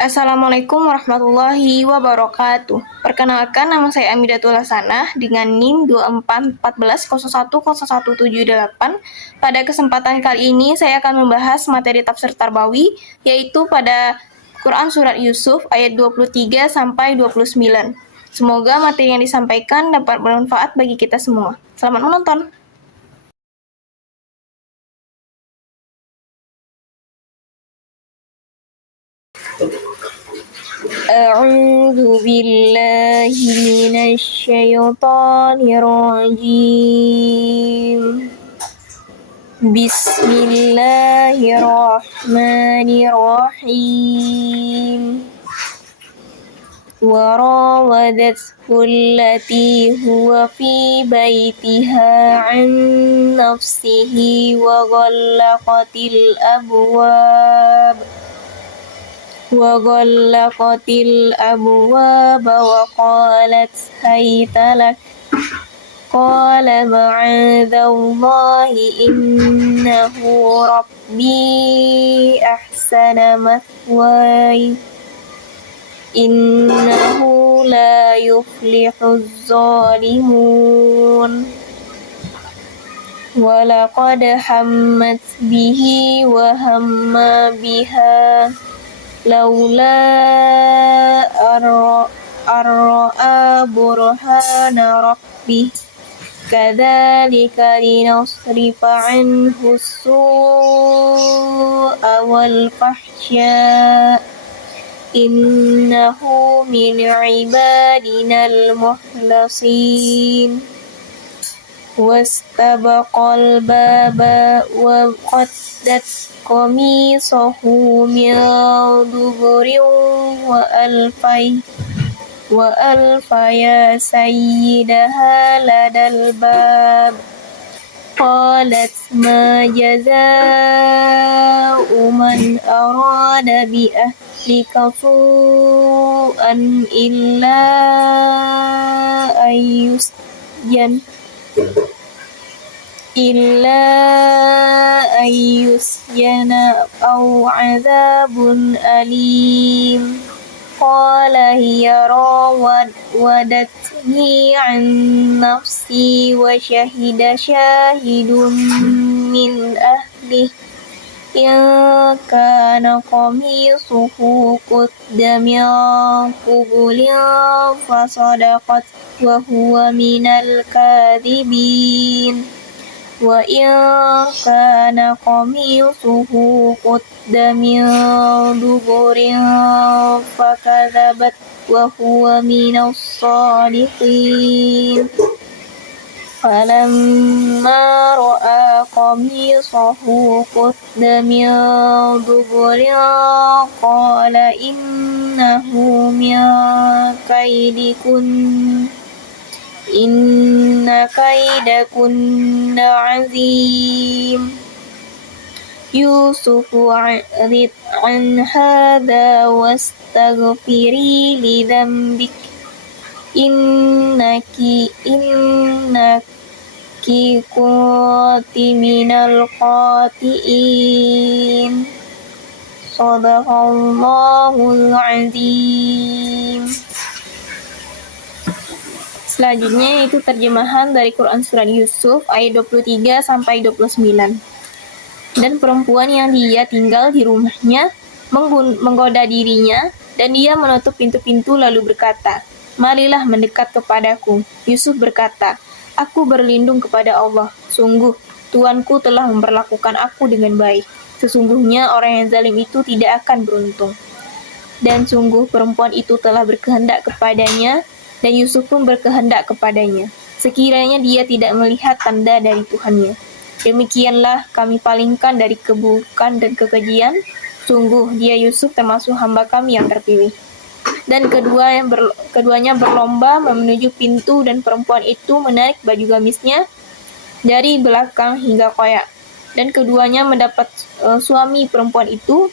Assalamualaikum warahmatullahi wabarakatuh. Perkenalkan, nama saya Amidatul Hasanah dengan NIM 2414010178. Pada kesempatan kali ini saya akan membahas materi tafsir Tarbawi, yaitu pada Quran Surat Yusuf ayat 23 sampai 29. Semoga materi yang disampaikan dapat bermanfaat bagi kita semua. Selamat menonton. أعوذ بالله من الشيطان الرجيم بسم الله الرحمن الرحيم وراودته التي هو في بيتها عن نفسه وغلقت الأبواب وقالت هيت لك قال معاذ الله إنه ربي أحسن مثواي إنه لا يفلح الظالمون ولقد همت به وهم بها لولا أن رأى برهان ربه كذلك لنصرف عنه السوء والفحشاء إنه من عبادنا المخلصين واستبق الباب وقدت قميصه من دبر وألف يا سيدها لدى الباب قالت ما جزاء من أراد بأهلك سوءا إلا أن يسجن أو عذاب أليم قال هي راودتني عن نفسي وشهد شاهد من أهله إن كان قميصه قد من قبل فصدقت وهو من الكاذبين وإن كان قميصه قد من دبر فكذبت وهو من الصادقين فلما رأى قميصه قد من دبر قال إنه من كيدكن إن كيدكن عظيم يوسف أعرض عن هذا واستغفري لذنبك إنك كنت من الخاطئين صدق الله العظيم. Selanjutnya itu terjemahan dari Quran Surat Yusuf ayat 23 sampai 29. Dan perempuan yang dia tinggal di rumahnya menggoda dirinya, dan dia menutup pintu-pintu lalu berkata, marilah mendekat kepadaku. Yusuf berkata, aku berlindung kepada Allah. Sungguh, Tuanku telah memperlakukan aku dengan baik. Sesungguhnya orang yang zalim itu tidak akan beruntung. Dan sungguh perempuan itu telah berkehendak kepadanya, dan Yusuf pun berkehendak kepadanya, sekiranya dia tidak melihat tanda dari Tuhannya. Demikianlah kami palingkan dari keburukan dan kekejian. Sungguh dia Yusuf termasuk hamba kami yang terpilih. Dan keduanya berlomba menuju pintu, dan perempuan itu menarik baju gamisnya dari belakang hingga koyak. Dan keduanya mendapat suami perempuan itu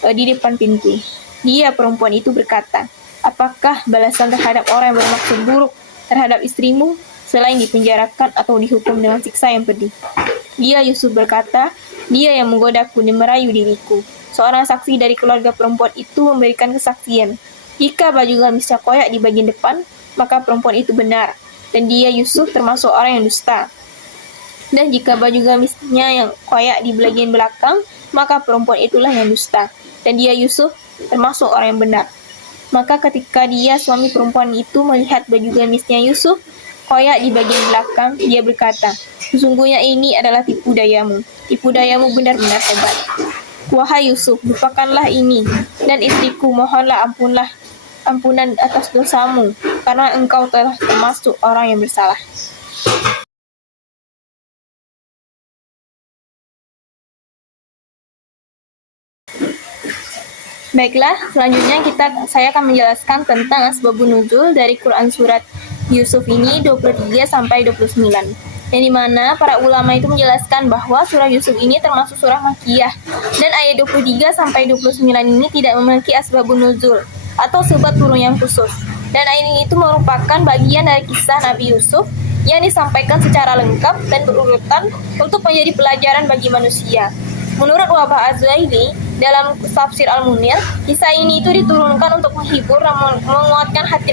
di depan pintu. Dia perempuan itu berkata, apakah balasan terhadap orang yang bermaksud buruk terhadap istrimu selain dipenjarakan atau dihukum dengan siksa yang pedih? Dia Yusuf berkata, dia yang menggodaku dan merayu diriku. seorang saksi dari keluarga perempuan itu memberikan kesaksian. Jika baju gamisnya koyak di bagian depan, maka perempuan itu benar, dan dia Yusuf termasuk orang yang dusta. Dan jika baju gamisnya yang koyak di bagian belakang, maka perempuan itulah yang dusta, dan dia Yusuf termasuk orang yang benar. Maka ketika dia suami perempuan itu melihat baju gamisnya Yusuf koyak di bagian belakang, dia berkata, sesungguhnya ini adalah tipu dayamu. Tipu dayamu benar-benar hebat. Wahai Yusuf, lupakanlah ini, dan istriku mohonlah ampunan atas dosamu, karena engkau telah termasuk orang yang bersalah. Baiklah, selanjutnya saya akan menjelaskan tentang asbabun nuzul dari Quran surat Yusuf ini 23 sampai 29. Yang dimana para ulama itu menjelaskan bahwa surah Yusuf ini termasuk surah Makkiyah dan ayat 23 sampai 29 ini tidak memiliki asbabun nuzul atau sebab turun yang khusus. Dan ayat ini itu merupakan bagian dari kisah Nabi Yusuf yang disampaikan secara lengkap dan berurutan untuk menjadi pelajaran bagi manusia. Menurut Wahbah Az-Zuhaili, dalam tafsir Al-Munir, kisah ini itu diturunkan untuk menghibur dan menguatkan hati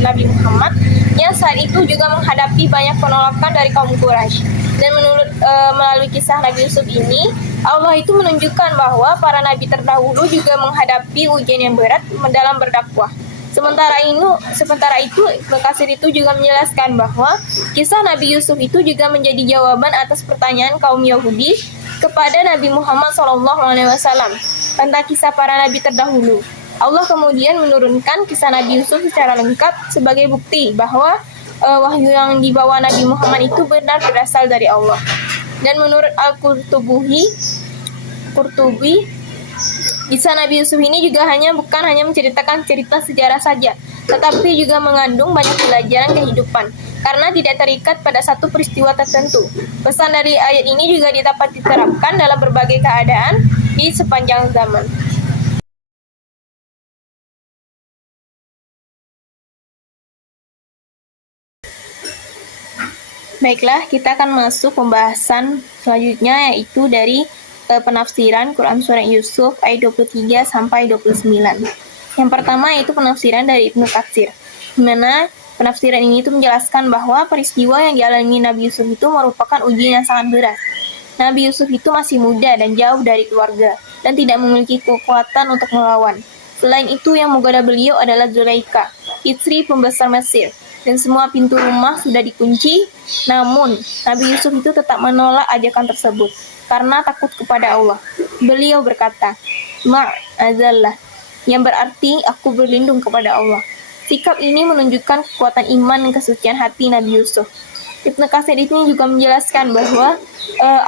Nabi Muhammad yang saat itu juga menghadapi banyak penolakan dari kaum Quraisy. Dan melalui kisah Nabi Yusuf ini, Allah itu menunjukkan bahwa para nabi terdahulu juga menghadapi ujian yang berat dalam berdakwah. Sementara itu, Ibnu Katsir itu juga menjelaskan bahwa kisah Nabi Yusuf itu juga menjadi jawaban atas pertanyaan kaum Yahudi kepada Nabi Muhammad SAW tentang kisah para nabi terdahulu. Allah kemudian menurunkan kisah Nabi Yusuf secara lengkap sebagai bukti bahwa wahyu yang dibawa Nabi Muhammad itu benar berasal dari Allah. Dan menurut Al-Qurtubi, kisah Nabi Yusuf ini juga bukan hanya menceritakan cerita sejarah saja, tetapi juga mengandung banyak pelajaran kehidupan, karena tidak terikat pada satu peristiwa tertentu. Pesan dari ayat ini juga dapat diterapkan dalam berbagai keadaan di sepanjang zaman. Baiklah, kita akan masuk pembahasan selanjutnya, yaitu dari penafsiran Quran Surah Yusuf ayat 23 sampai 29. Yang pertama yaitu penafsiran dari Ibnu Katsir, di mana penafsiran ini itu menjelaskan bahwa peristiwa yang dialami Nabi Yusuf itu merupakan ujian yang sangat berat. Nabi Yusuf itu masih muda dan jauh dari keluarga, dan tidak memiliki kekuatan untuk melawan. Selain itu, yang menggoda beliau adalah Zulaikha, istri pembesar Mesir, dan semua pintu rumah sudah dikunci. Namun, Nabi Yusuf itu tetap menolak ajakan tersebut, karena takut kepada Allah. Beliau berkata, Ma'azallah, yang berarti aku berlindung kepada Allah. Sikap ini menunjukkan kekuatan iman dan kesucian hati Nabi Yusuf. Ibnu Katsir ini juga menjelaskan bahwa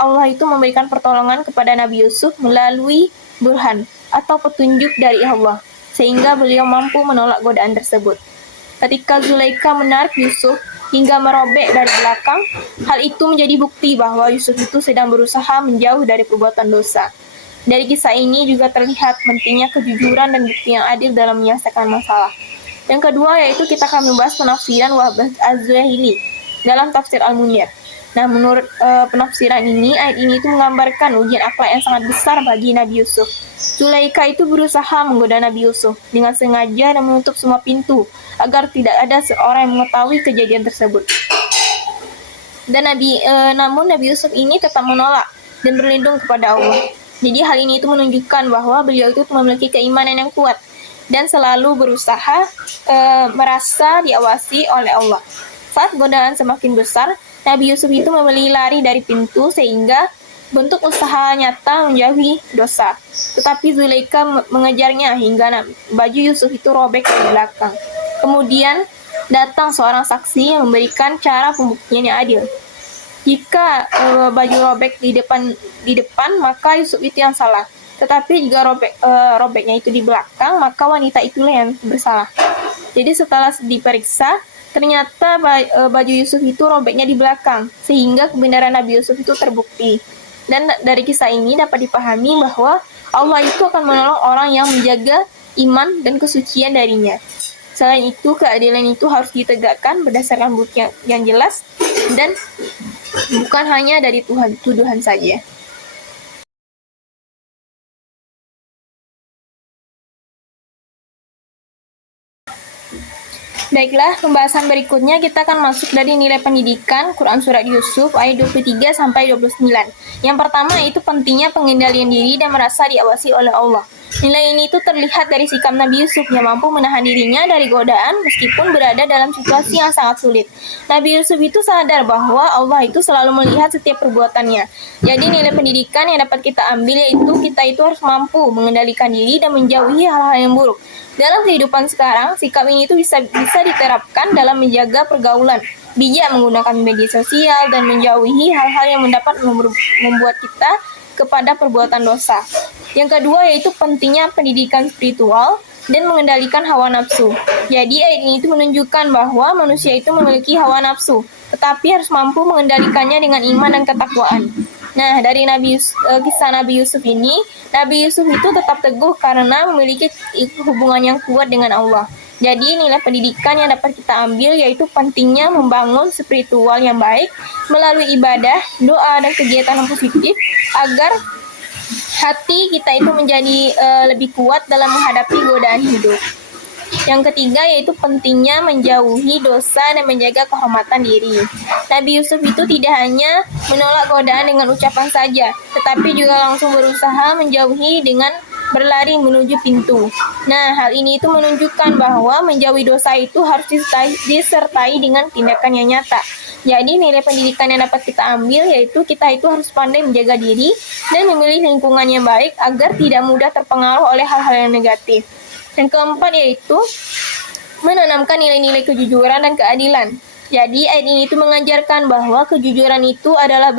Allah itu memberikan pertolongan kepada Nabi Yusuf melalui burhan atau petunjuk dari Allah, sehingga beliau mampu menolak godaan tersebut. Ketika Zulaikha menarik Yusuf hingga merobek dari belakang, hal itu menjadi bukti bahwa Yusuf itu sedang berusaha menjauh dari perbuatan dosa. Dari kisah ini juga terlihat pentingnya kejujuran dan bukti yang adil dalam menyelesaikan masalah. Yang kedua yaitu kita akan membahas penafsiran Wahbah Az-Zuhaili dalam tafsir Al-Munir. Nah, menurut penafsiran ini, ayat ini itu menggambarkan ujian akhlak yang sangat besar bagi Nabi Yusuf. Zulaikha itu berusaha menggoda Nabi Yusuf dengan sengaja dan menutup semua pintu agar tidak ada seorang yang mengetahui kejadian tersebut. Dan namun Nabi Yusuf ini tetap menolak dan berlindung kepada Allah. Jadi hal ini itu menunjukkan bahwa beliau itu memiliki keimanan yang kuat dan selalu berusaha merasa diawasi oleh Allah. Saat godaan semakin besar, Nabi Yusuf itu memilih lari dari pintu sehingga bentuk usaha nyata menjauhi dosa. Tetapi Zulaikha mengejarnya hingga baju Yusuf itu robek dari belakang. Kemudian datang seorang saksi yang memberikan cara pembuktian yang adil. Jika baju robek di depan, maka Yusuf itu yang salah. Tetapi jika robeknya itu di belakang, maka wanita itulah yang bersalah. Jadi setelah diperiksa, ternyata baju Yusuf itu robeknya di belakang, sehingga kebenaran Nabi Yusuf itu terbukti. Dan dari kisah ini dapat dipahami bahwa Allah itu akan menolong orang yang menjaga iman dan kesucian darinya. Selain itu, keadilan itu harus ditegakkan berdasarkan bukti yang jelas dan bukan hanya dari tuduhan saja. Baiklah, pembahasan berikutnya kita akan masuk dari nilai pendidikan Quran Surat Yusuf ayat 23 sampai 29. Yang pertama yaitu pentingnya pengendalian diri dan merasa diawasi oleh Allah. Nilai ini itu terlihat dari sikap Nabi Yusuf yang mampu menahan dirinya dari godaan meskipun berada dalam situasi yang sangat sulit. Nabi Yusuf itu sadar bahwa Allah itu selalu melihat setiap perbuatannya. Jadi nilai pendidikan yang dapat kita ambil yaitu kita itu harus mampu mengendalikan diri dan menjauhi hal-hal yang buruk. Dalam kehidupan sekarang, sikap ini itu bisa diterapkan dalam menjaga pergaulan, bijak menggunakan media sosial dan menjauhi hal-hal yang dapat membuat kita kepada perbuatan dosa. Yang kedua yaitu pentingnya pendidikan spiritual dan mengendalikan hawa nafsu. Jadi ayat ini itu menunjukkan bahwa manusia itu memiliki hawa nafsu, tetapi harus mampu mengendalikannya dengan iman dan ketakwaan. Nah, dari kisah Nabi Yusuf ini, Nabi Yusuf itu tetap teguh karena memiliki hubungan yang kuat dengan Allah. Jadi nilai pendidikan yang dapat kita ambil yaitu pentingnya membangun spiritual yang baik melalui ibadah, doa, dan kegiatan yang positif agar hati kita itu menjadi lebih kuat dalam menghadapi godaan hidup. Yang ketiga yaitu pentingnya menjauhi dosa dan menjaga kehormatan diri. Nabi Yusuf itu tidak hanya menolak godaan dengan ucapan saja, tetapi juga langsung berusaha menjauhi dengan berlari menuju pintu. Nah, hal ini itu menunjukkan bahwa menjauhi dosa itu harus disertai dengan tindakan yang nyata. Jadi nilai pendidikan yang dapat kita ambil yaitu kita itu harus pandai menjaga diri dan memilih lingkungan yang baik agar tidak mudah terpengaruh oleh hal-hal yang negatif. Yang keempat yaitu menanamkan nilai-nilai kejujuran dan keadilan. Jadi ayat ini itu mengajarkan bahwa kejujuran itu adalah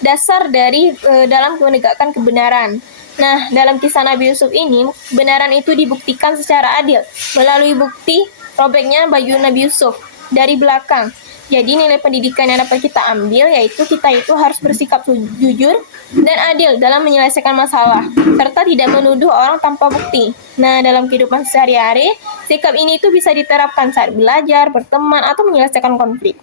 dasar dari dalam menegakkan kebenaran. Nah, dalam kisah Nabi Yusuf ini, kebenaran itu dibuktikan secara adil melalui bukti robeknya baju Nabi Yusuf dari belakang. Jadi nilai pendidikan yang dapat kita ambil yaitu kita itu harus bersikap jujur dan adil dalam menyelesaikan masalah, serta tidak menuduh orang tanpa bukti. Nah, dalam kehidupan sehari-hari, sikap ini itu bisa diterapkan saat belajar, berteman, atau menyelesaikan konflik.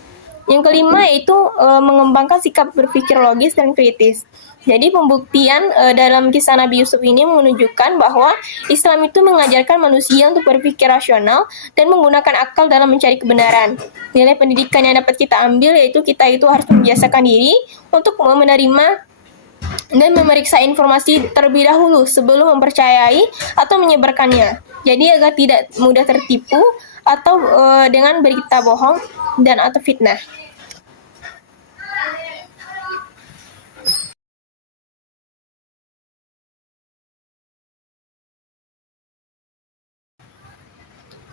Yang kelima yaitu mengembangkan sikap berpikir logis dan kritis. Jadi pembuktian dalam kisah Nabi Yusuf ini menunjukkan bahwa Islam itu mengajarkan manusia untuk berpikir rasional dan menggunakan akal dalam mencari kebenaran. Nilai pendidikan yang dapat kita ambil yaitu kita itu harus membiasakan diri untuk menerima dan memeriksa informasi terlebih dahulu sebelum mempercayai atau menyebarkannya. Jadi agar tidak mudah tertipu atau dengan berita bohong dan atau fitnah.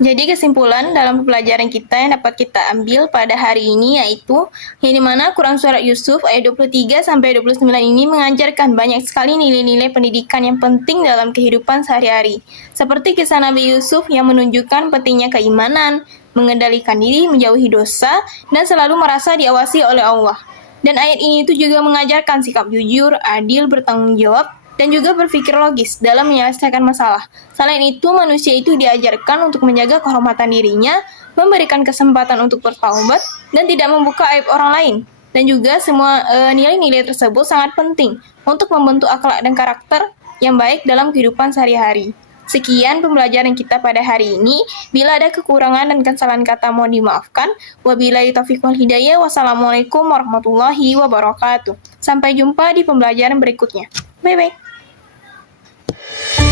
Jadi kesimpulan dalam pelajaran kita yang dapat kita ambil pada hari ini yaitu yang dimana Quran Surat Yusuf ayat 23 sampai 29 ini mengajarkan banyak sekali nilai-nilai pendidikan yang penting dalam kehidupan sehari-hari. Seperti kisah Nabi Yusuf yang menunjukkan pentingnya keimanan, mengendalikan diri, menjauhi dosa, dan selalu merasa diawasi oleh Allah. Dan ayat ini itu juga mengajarkan sikap jujur, adil, bertanggung jawab, dan juga berpikir logis dalam menyelesaikan masalah. Selain itu, manusia itu diajarkan untuk menjaga kehormatan dirinya, memberikan kesempatan untuk bertaubat, dan tidak membuka aib orang lain. Dan juga semua nilai-nilai tersebut sangat penting untuk membentuk akhlak dan karakter yang baik dalam kehidupan sehari-hari. Sekian pembelajaran kita pada hari ini. Bila ada kekurangan dan kesalahan kata mohon dimaafkan. Wabillahi taufiq wal hidayah. Wassalamualaikum warahmatullahi wabarakatuh. Sampai jumpa di pembelajaran berikutnya. Bye-bye.